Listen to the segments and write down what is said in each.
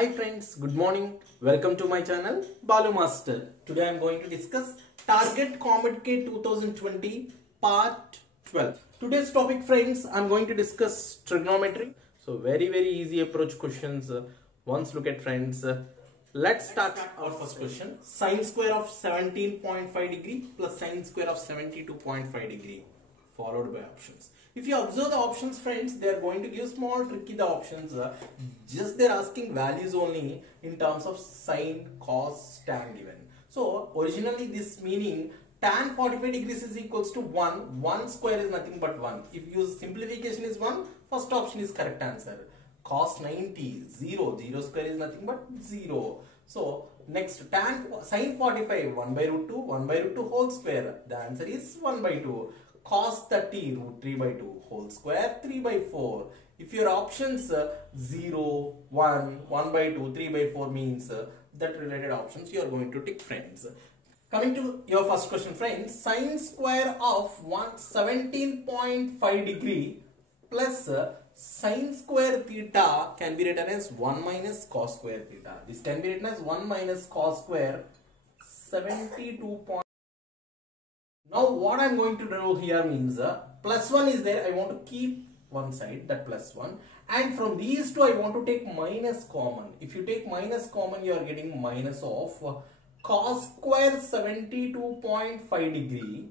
Hi friends, good morning. Welcome to my channel Balu Master. Today I am going to discuss Target COMEDK 2020 Part 12. Today's topic friends, I am going to discuss trigonometry. So very easy approach questions. Once look at friends. Let's start our first question. Sine square of 17.5 degree plus sine square of 72.5 degree followed by options. If you observe the options friends, they are going to give small tricky the options. Just they are asking values only in terms of sine, cos, tan given. So originally this meaning tan 45 degrees is equals to 1. 1 square is nothing but 1. If you use simplification is 1, first option is correct answer. Cos 90, 0. 0 square is nothing but 0. So next tan sine 45, 1 by root 2, 1 by root 2 whole square. The answer is 1 by 2. Cos 30 root 3 by 2 whole square 3 by 4. If your options 0, 1, 1 by 2, 3 by 4 means that related options you are going to tick friends. Coming to your first question friends, sine square of 17.5 degree plus sine square theta can be written as 1 minus cos square theta. This can be written as 1 minus cos square 72. Now what I am going to do here means plus 1 is there. I want to keep one side, that plus 1, and from these two I want to take minus common. If you take minus common, you are getting minus of cos square 72.5 degree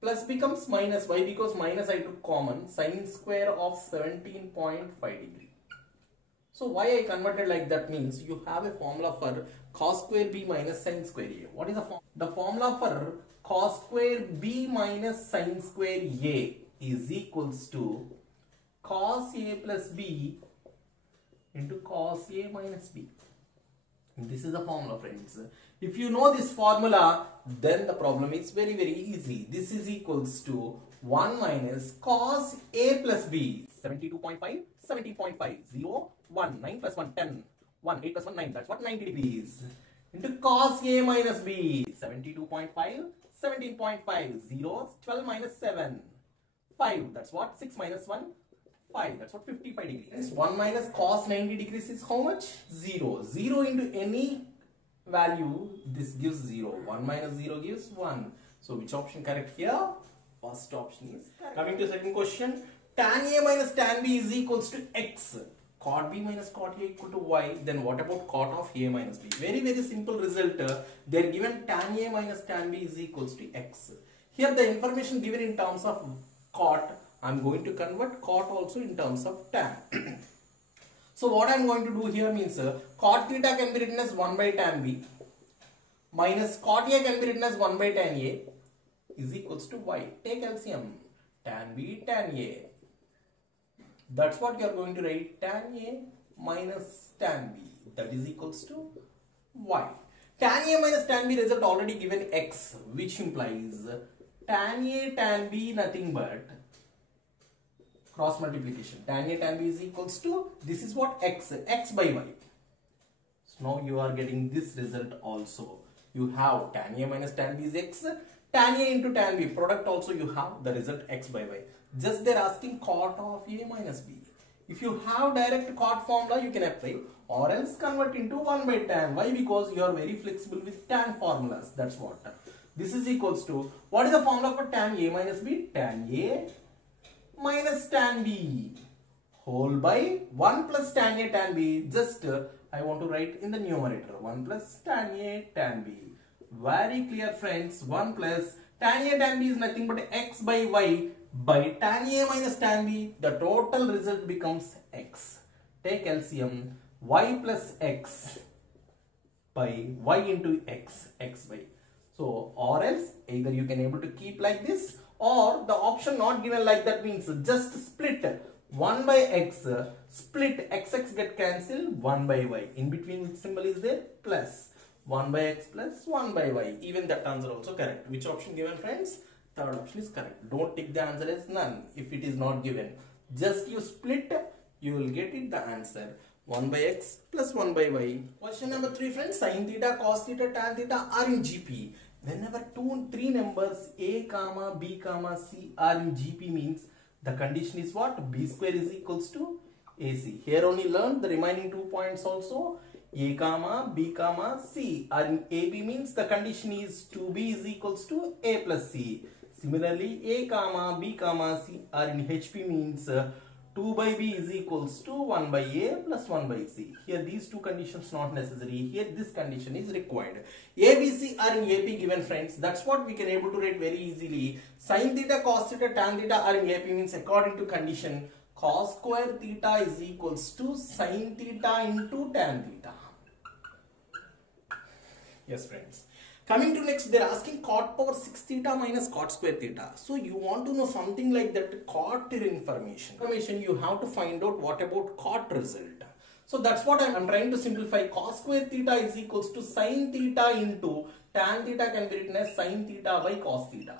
plus becomes minus. Why? Because minus I took common, sine square of 17.5 degree. So why I converted like that means you have a formula for cos square b minus sine square a. What is the formula? The formula for cos square b minus sine square a is equals to cos a plus b into cos a minus b. And this is the formula friends. If you know this formula, then the problem is very easy. This is equals to 1 minus cos a plus b, 72.5, 70.5, 0, 1, 9 plus 1, 10, 1, 8 plus 1, 9, that's what 90 degrees, into cos a minus b, 72.5, 17.5, 0, 12 minus 7, 5, that's what, 6 minus 1, 5, that's what 55 degrees. 1 minus cos 90 degrees is how much? 0. 0 into any value, this gives 0. 1 minus 0 gives 1. So which option correct here? First option is correct. Coming to second question, tan a minus tan b is equals to x. Cot b minus cot a equal to y. Then what about cot of a minus b? Very simple result. They are given tan a minus tan b is equals to x. Here the information given in terms of cot, I am going to convert cot also in terms of tan. So what I am going to do here means cot theta can be written as 1 by tan b minus cot a can be written as 1 by tan a is equals to y. Take LCM. Tan b tan a. That's what you are going to write, tan a minus tan b, that is equals to y. Tan a minus tan b result already given x, which implies tan a tan b nothing but cross multiplication. Tan a tan b is equals to, this is what, x by y. So now you are getting this result also. You have tan a minus tan b is x, tan a into tan b, product also you have the result x by y. Just they are asking cot of a minus b. If you have direct cot formula, you can apply, or else convert into 1 by tan. Why? Because you are very flexible with tan formulas. That's what. This is equals to, what is the formula for tan a minus b? Tan a minus tan b whole by 1 plus tan a tan b. Just I want to write in the numerator 1 plus tan a tan b. Very clear friends. 1 plus tan a tan b is nothing but x by y by tan a minus tan b. The total result becomes x. Take LCM. Y plus x by y into x, x by. So or else either you can able to keep like this, or the option not given like that means just split 1 by x, split x get cancelled, 1 by y. In between which symbol is there? Plus 1 by x plus 1 by y. Even that answer also correct. Which option given friends? Third option is correct. Don't take the answer as none if it is not given. Just you split, you will get it the answer. 1 by x plus 1 by y. Question number 3 friends. Sin theta, cos theta, tan theta are in GP. Whenever 3 numbers a comma b comma c are in GP means the condition is what? B square is equals to AC. Here only learn the remaining 2 points also. A comma B comma C are in AB means the condition is 2B is equals to A plus C. Similarly, A comma B comma C are in HP means 2 by B is equals to 1 by A plus 1 by C. Here these two conditions not necessary. Here this condition is required. A, B, C are in AP given, friends. That's what we can able to write very easily. Sin theta, cos theta, tan theta are in AP means according to condition cos square theta is equals to sin theta into tan theta. Yes, friends. Coming to next, they're asking cot power 6 theta minus cot square theta. So you want to know something like that cot information. You have to find out what about cot result. So that's what I'm trying to simplify. Cos square theta is equals to sin theta into tan theta can be written as sin theta by cos theta.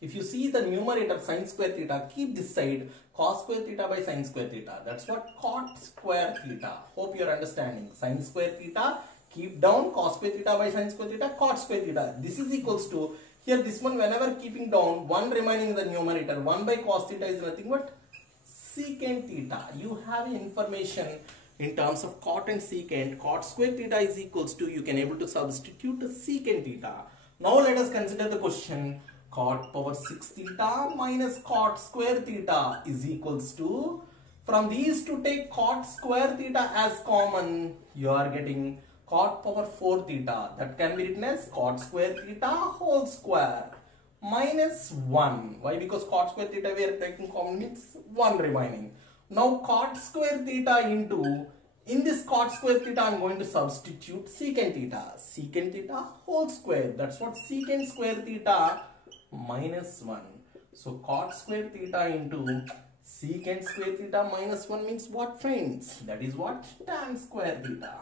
If you see the numerator sin square theta, keep this side cos square theta by sin square theta. That's what cot square theta. Hope you're understanding. Sin square theta, keep down cos square theta by sin square theta, cot square theta. This is equals to, here this one whenever keeping down, 1 remaining in the numerator, 1 by cos theta is nothing but secant theta. You have information in terms of cot and secant. Cot square theta is equals to, you can able to substitute secant theta. Now let us consider the question. Cot power 6 theta minus cot square theta is equals to, from these to take cot square theta as common, you are getting cot power 4 theta. That can be written as cot square theta whole square minus 1. Why? Because cot square theta we are taking common means 1 remaining. Now cot square theta into, in this cot square theta I am going to substitute secant theta. Secant theta whole square. That's what secant square theta minus 1. So cot square theta into secant square theta minus 1 means what, friends? That is what? Tan square theta.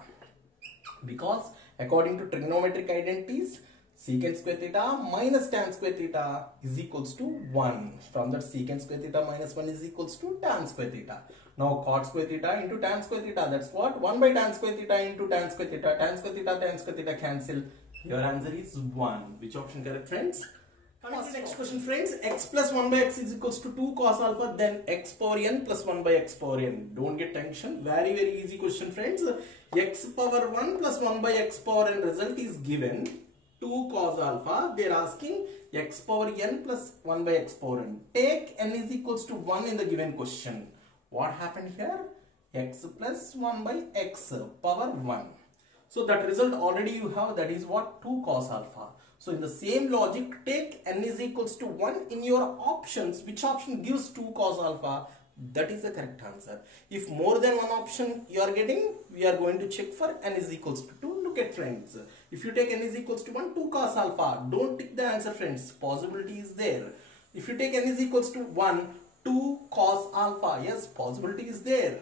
Because according to trigonometric identities, secant square theta minus tan square theta is equals to 1. From that secant square theta minus 1 is equals to tan square theta. Now cot square theta into tan square theta, that's what? 1 by tan square theta into tan square theta. Tan square theta cancel. Your answer is 1. Which option correct, friends? Next question, friends. X plus 1 by x is equals to 2 cos alpha, then x power n plus 1 by x power n. Don't get tension. Very easy question, friends. X power 1 plus 1 by x power n result is given 2 cos alpha. They are asking x power n plus 1 by x power n. Take n is equals to 1 in the given question. What happened here? X plus 1 by x power 1. So that result already you have, that is what? 2 cos alpha. So in the same logic, take n is equals to 1 in your options. Which option gives 2 cos alpha? That is the correct answer. If more than one option you are getting, we are going to check for n is equals to 2. Look at, friends. If you take n is equals to 1, 2 cos alpha. Don't tick the answer, friends. Possibility is there. If you take n is equals to 1, 2 cos alpha. Yes, possibility is there.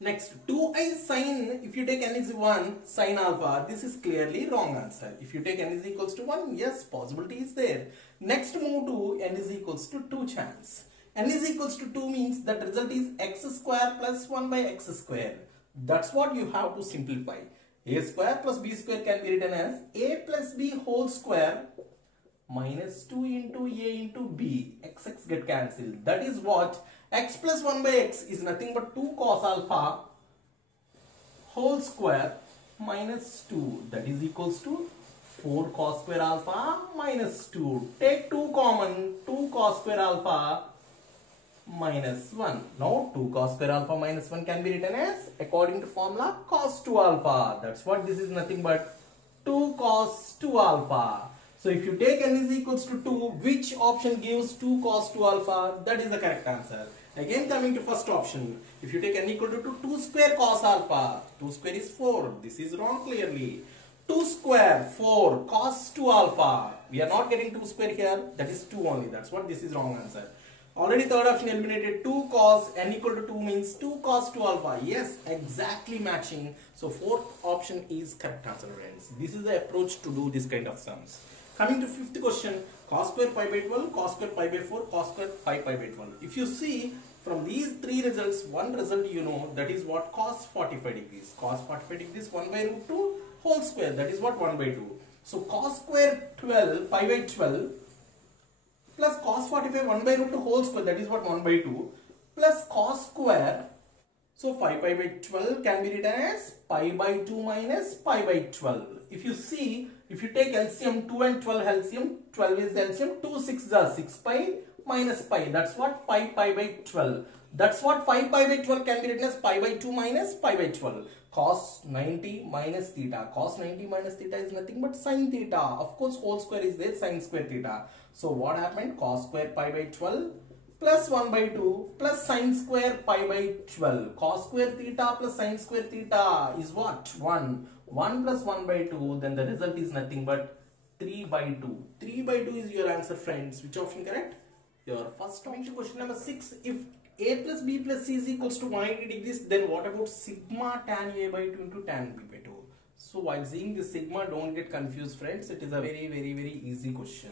Next, 2i sin, if you take n is 1, sin alpha, this is clearly wrong answer. If you take n is equals to 1, yes, possibility is there. Next, move to n is equals to 2 chance. N is equals to 2 means that result is x square plus 1 by x square. That's what you have to simplify. A square plus b square can be written as a plus b whole square minus 2 into a into b. X get cancelled. That is what? X plus 1 by x is nothing but 2 cos alpha whole square minus 2. That is equals to 4 cos square alpha minus 2. Take 2 common. 2 cos square alpha minus 1. Now 2 cos square alpha minus 1 can be written as, according to formula, cos 2 alpha. That's what this is nothing but 2 cos 2 alpha. So if you take n is equals to 2, which option gives 2 cos 2 alpha? That is the correct answer. Again coming to first option. If you take n equal to 2 square cos alpha. 2 square is 4. This is wrong clearly. 2 square 4 cos 2 alpha. We are not getting 2 square here. That is 2 only. That's what this is wrong answer. Already third option eliminated. 2 cos n equal to 2 means 2 cos 2 alpha. Yes, exactly matching. So fourth option is correct answer, friends. This is the approach to do this kind of sums. Coming to fifth question, cos square pi by 12, cos square pi by 4, cos square pi by 12. If you see from these three results, one result you know, that is what? Cos 45 degrees. Cos 45 degrees 1 by root 2 whole square, that is what? 1 by 2. So cos square 12 pi by 12 plus cos 45 1 by root 2 whole square, that is what? 1 by 2, plus cos square. So 5 pi by 12 can be written as pi by 2 minus pi by 12. If you see, if you take LCM 2 and 12 LCM, 12 is LCM, 2 6 are 6 pi minus pi. That's what 5 pi by 12. That's what 5 pi by 12 can be written as pi by 2 minus pi by 12. Cos 90 minus theta. Cos 90 minus theta is nothing but sin theta. Of course, whole square is there, sin square theta. So what happened? Cos square pi by 12 plus 1 by 2 plus sin square pi by 12. Cos square theta plus sin square theta is what? 1. 1 plus 1 by 2. Then the result is nothing but 3 by 2. 3 by 2 is your answer, friends. Which option correct? Your first. Coming to question number 6. If a plus b plus c is equals to 180 degrees, then what about sigma tan a by 2 into tan b by 2? So while seeing this sigma, don't get confused, friends. It is a very easy question.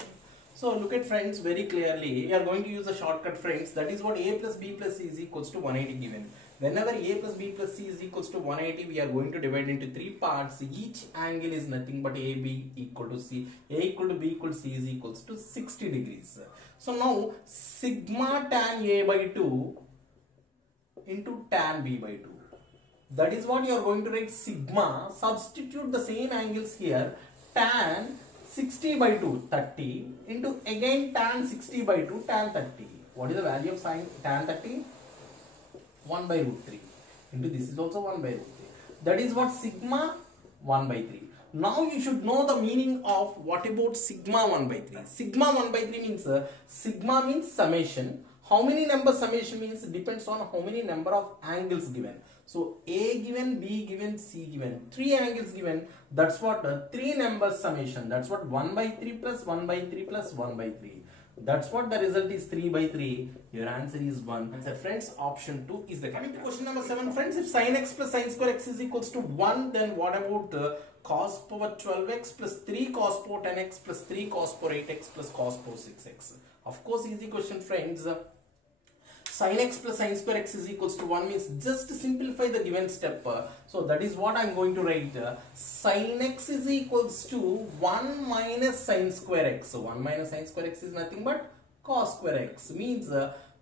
So look at, friends, very clearly. We are going to use a shortcut, friends. That is what a plus b plus c is equals to 180 given. Whenever a plus b plus c is equals to 180, we are going to divide into 3 parts. Each angle is nothing but AB equal to C. A equal to B equal to C is equals to 60 degrees. So now sigma tan A by 2 into tan B by 2. That is what you are going to write sigma. Substitute the same angles here. Tan 60 by 2, 30 into again tan 60 by 2, tan 30. What is the value of sin tan 30? 1 by root 3 into this is also 1 by root 3. That is what sigma 1 by 3. Now you should know the meaning of what about sigma 1 by 3. Sigma 1 by 3 means sigma means summation. How many number summation means depends on how many number of angles given. So A given, B given, C given, 3 angles given. That's what 3 number summation. That's what 1 by 3 plus 1 by 3 plus 1 by 3. That's what the result is, 3 by 3. Your answer is 1. Answer, friends, option 2 is the correct. Coming to question number 7, friends. If sin x plus sin square x is equals to 1, then what about cos power 12x plus 3 cos power 10x plus 3 cos power 8x plus cos power 6x? Of course, easy question, friends. Sin x plus sin square x is equals to 1 means just simplify the given step. So that is what I am going to write. Sin x is equals to 1 minus sin square x. So 1 minus sin square x is nothing but cos square x. Means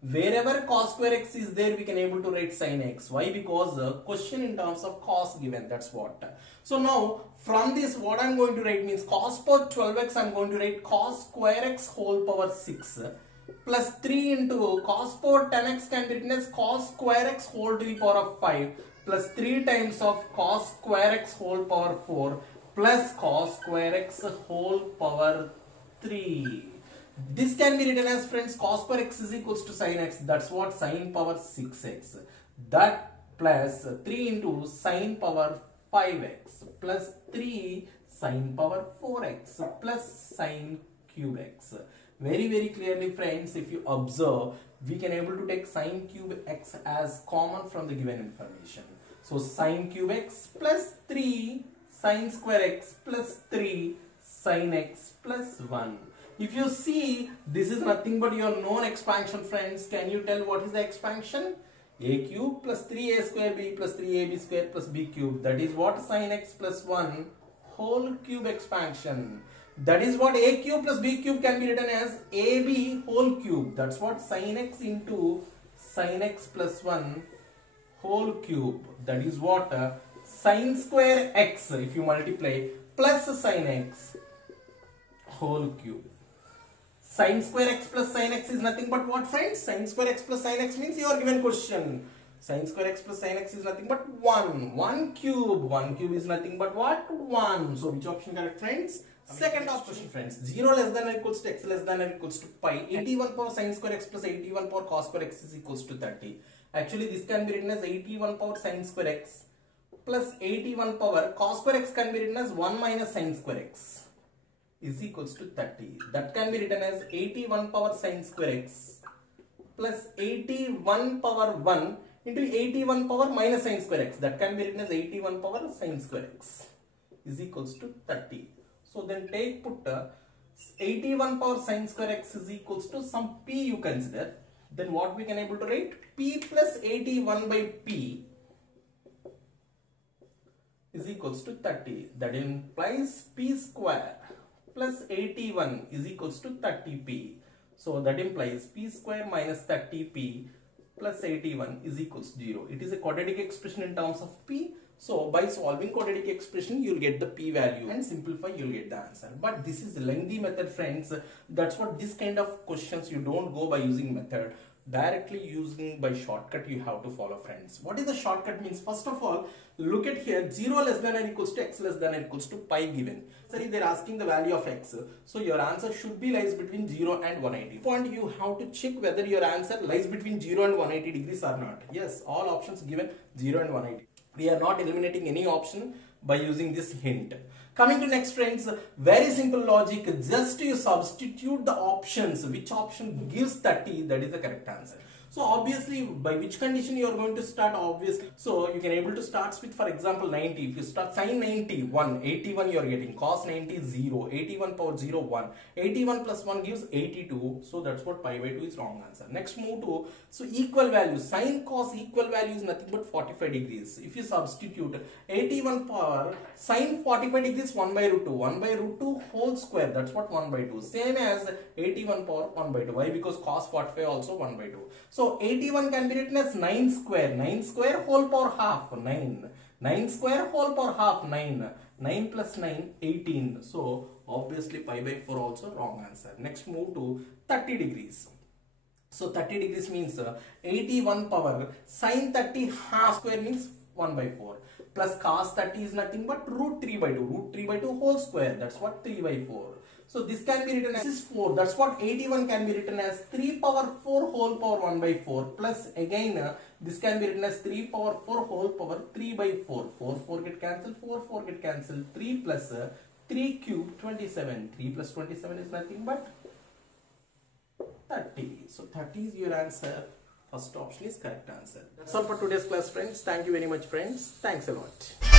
wherever cos square x is there, we can able to write sin x. Why? Because question in terms of cos given. That's what. So now from this, what I am going to write means cos power 12x, I am going to write cos square x whole power 6. Plus 3 into cos power 10x can be written as cos square x whole to the power of 5 plus 3 times of cos square x whole power 4 plus cos square x whole power 3. This can be written as, friends, cos square x is equals to sin x. That's what sin power 6x. That plus 3 into sin power 5x plus 3 sin power 4x plus sin cube x. Very clearly, friends, if you observe, we can able to take sin cube x as common from the given information. So sin cube x plus 3 sin square x plus 3 sin x plus 1. If you see, this is nothing but your known expansion, friends. Can you tell what is the expansion? A cube plus 3a square b plus 3ab square plus b cube. That is what sin x plus 1 whole cube expansion. That is what a cube plus b cube can be written as ab whole cube. That's what sin x into sin x plus 1 whole cube. That is what sin square x, if you multiply, plus sin x whole cube. Sin square x plus sin x is nothing but what, friends? Sin square x plus sin x means your given question. Sin square x plus sin x is nothing but 1. 1 cube. 1 cube is nothing but what? 1. So which option correct, friends? Second option, friends. 0 less than or equals to x less than or equals to pi. 81 power sin square x plus 81 power cos square x is equals to 30. Actually, this can be written as 81 power sin square x plus 81 power cos square x can be written as 1 minus sin square x is equals to 30. That can be written as 81 power sin square x plus 81 power 1 into 81 power minus sin square x. That can be written as 81 power sin square x is equals to 30. So then put 81 power sin square x is equals to some p you consider. Then what we can able to write? P plus 81 by p is equals to 30. That implies p square plus 81 is equals to 30p. So that implies p square minus 30p plus 81 is equals to 0. It is a quadratic expression in terms of p. So by solving quadratic expression, you'll get the p value and simplify, you'll get the answer. But this is a lengthy method, friends. That's what this kind of questions you don't go by using method. Directly using by shortcut you have to follow, friends. What is the shortcut means? First of all, look at here, 0 less than or equals to x less than or equals to pi given. Sorry, they're asking the value of x. So your answer should be lies between 0 and 180. Point, you have to check whether your answer lies between 0 and 180 degrees or not. Yes, all options given 0 and 180. We are not eliminating any option by using this hint. Coming to next, friends, very simple logic. Just you substitute the options. Which option gives 30? That is the correct answer. So obviously, by which condition you are going to start? Obviously, so you can able to start with, for example, 90. If you start sin 90, 1, 81 you are getting, cos 90 0, 81 power 0, 1, 81 plus 1 gives 82. So that's what pi by 2 is wrong answer. Next, move to, so equal value, sin cos equal value is nothing but 45 degrees. If you substitute 81 power sin 45 degrees, 1 by root 2, 1 by root 2 whole square, that's what 1 by 2. Same as 81 power 1 by 2. Why? Because cos 45 also 1 by 2. So 81 can be written as 9 square. 9 square whole power half 9. 9 square whole power half 9. 9 plus 9 18. So obviously pi by 4 also wrong answer. Next, move to 30 degrees. So 30 degrees means 81 power sin 30 half square means 1 by 4. Plus cos 30 is nothing but root 3 by 2. Root 3 by 2 whole square. That's what 3 by 4. So this can be written as, this is 4. That's what 81 can be written as 3 power 4 whole power 1 by 4. Plus again this can be written as 3 power 4 whole power 3 by 4. 4 4 get cancelled. 4 4 get cancelled. 3 plus 3 cube 27. 3 plus 27 is nothing but 30. So 30 is your answer. First option is correct answer. That's all for today's class, friends. Thank you very much, friends. Thanks a lot.